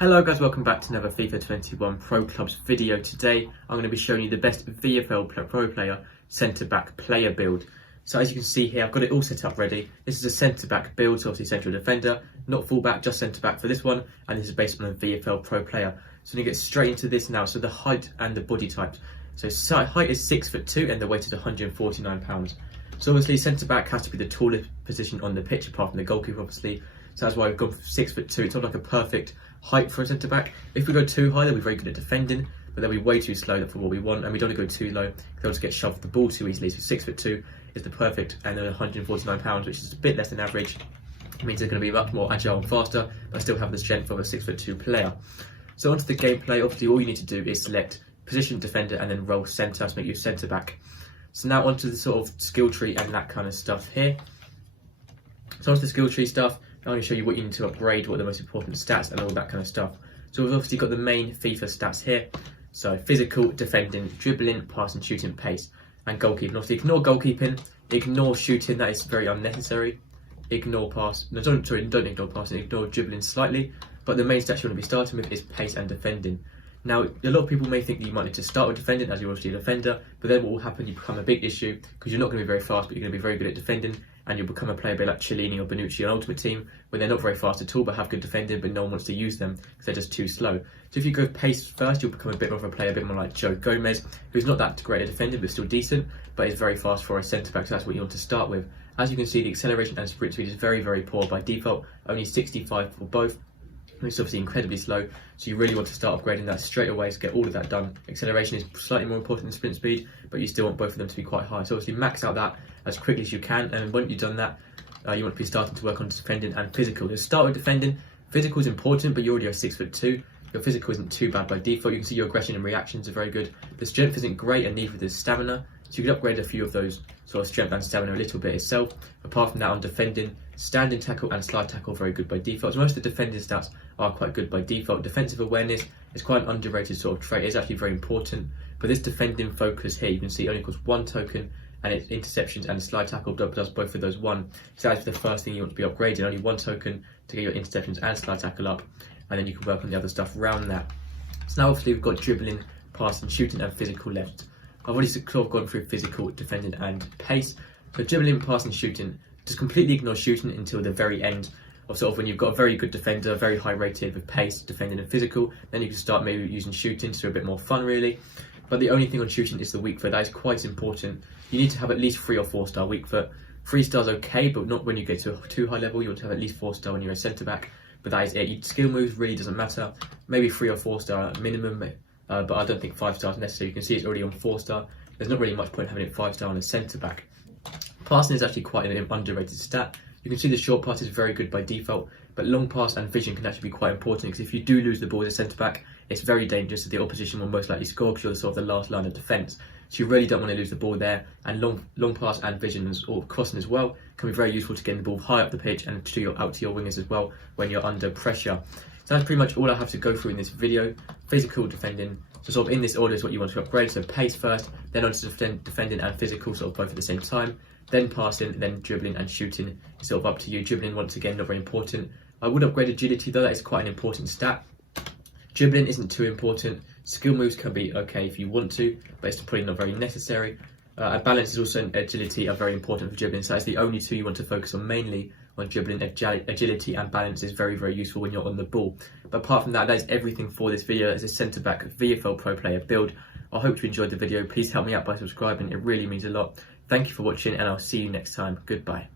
Hello guys, welcome back to another FIFA 21 Pro Clubs video. Today I'm going to be showing you the best VFL Pro Player centre-back player build. So as you can see here, I've got it all set up ready. This is a centre-back build, so obviously central defender, not full-back, just centre-back for this one, and this is based on a VFL Pro Player. So I'm going to get straight into this now. So the height and the body types. So height is 6'2" and the weight is 149 pounds. So obviously centre-back has to be the tallest position on the pitch, apart from the goalkeeper obviously. So that's why we've gone for 6'2". It's not like a perfect height for a centre back. If we go too high, they'll be very good at defending, but they'll be way too slow for what we want, and we don't want to go too low. They'll just get shoved the ball too easily. So 6'2" is the perfect, and then 149 pounds, which is a bit less than average. It means they're going to be much more agile and faster, but still have the strength of a 6'2" player. So onto the gameplay. Obviously, all you need to do is select position defender and then roll centre to make you centre back. So now onto the sort of skill tree and that kind of stuff here. So onto the skill tree stuff. I'm going to show you what you need to upgrade, what are the most important stats and all that kind of stuff. So we've obviously got the main FIFA stats here. So physical, defending, dribbling, passing, shooting, pace, and goalkeeping. Obviously ignore goalkeeping, ignore shooting, that is very unnecessary. Ignore pass, no, don't ignore passing, ignore dribbling slightly. But the main stats you want to be starting with is pace and defending. Now, a lot of people may think that you might need to start with defending as you're obviously a defender, but then what will happen, you become a big issue because you're not going to be very fast, but you're going to be very good at defending, and you'll become a player a bit like Chiellini or Bonucci on Ultimate Team, where they're not very fast at all, but have good defending, but no one wants to use them because they're just too slow. So if you go pace first, you'll become a bit more of a player, a bit more like Joe Gomez, who's not that great at defending, but still decent, but is very fast for a centre-back, so that's what you want to start with. As you can see, the acceleration and sprint speed is very, very poor by default, only 65 for both. It's obviously incredibly slow, so you really want to start upgrading that straight away to get all of that done. Acceleration is slightly more important than sprint speed, but you still want both of them to be quite high. So obviously max out that as quickly as you can, and once you've done that, you want to be starting to work on defending and physical. So start with defending. Physical is important, but you're already a 6'2". Your physical isn't too bad by default. You can see your aggression and reactions are very good. The strength isn't great, and neither is stamina. So you can upgrade a few of those sort of strength and stamina a little bit itself. Apart from that, on defending, standing tackle and slide tackle very good by default. So most of the defending stats are quite good by default. Defensive awareness is quite an underrated sort of trait. It's actually very important. But this defending focus here, you can see only costs 1 token, and its interceptions and slide tackle does both of those 1. So that's the first thing you want to be upgrading. Only 1 token to get your interceptions and slide tackle up, and then you can work on the other stuff around that. So now obviously we've got dribbling, passing, shooting, and physical left. I've already sort of gone through physical, defending, and pace. So dribbling, passing, shooting, just completely ignore shooting until the very end. Or sort of when you've got a very good defender, very high rated with pace, defending, and physical, then you can start maybe using shooting to a bit more fun really. But the only thing on shooting is the weak foot. That is quite important. You need to have at least 3 or 4 star weak foot. 3 stars okay, but not when you get to a too high level. You want to have at least 4 star when you're a centre back. But that is it. Skill moves really doesn't matter. Maybe 3 or 4 star at minimum, but I don't think 5 stars necessary. You can see it's already on 4 star. There's not really much point having it 5 star on a centre back. Passing is actually quite an underrated stat. You can see the short pass is very good by default, but long pass and vision can actually be quite important because if you do lose the ball as a centre back, it's very dangerous. The opposition will most likely score because you're sort of the last line of defence. So you really don't want to lose the ball there. And long pass and vision or crossing as well can be very useful to getting the ball high up the pitch and out to your wingers as well when you're under pressure. So that's pretty much all I have to go through in this video. Physical, defending. So sort of in this order is what you want to upgrade. So pace first, then onto defending and physical, sort of both at the same time. Then passing, then dribbling and shooting. It's sort of up to you. Dribbling, once again, not very important. I would upgrade agility though, that is quite an important stat. Dribbling isn't too important. Skill moves can be okay if you want to, but it's probably not very necessary. Balance is also, agility are very important for dribbling, so that's the only 2 you want to focus on mainly on dribbling. Agility and balance is very, very useful when you're on the ball. But apart from that, that is everything for this video as a centre-back VFL Pro Player build. I hope you enjoyed the video. Please help me out by subscribing, it really means a lot. Thank you for watching, and I'll see you next time. Goodbye.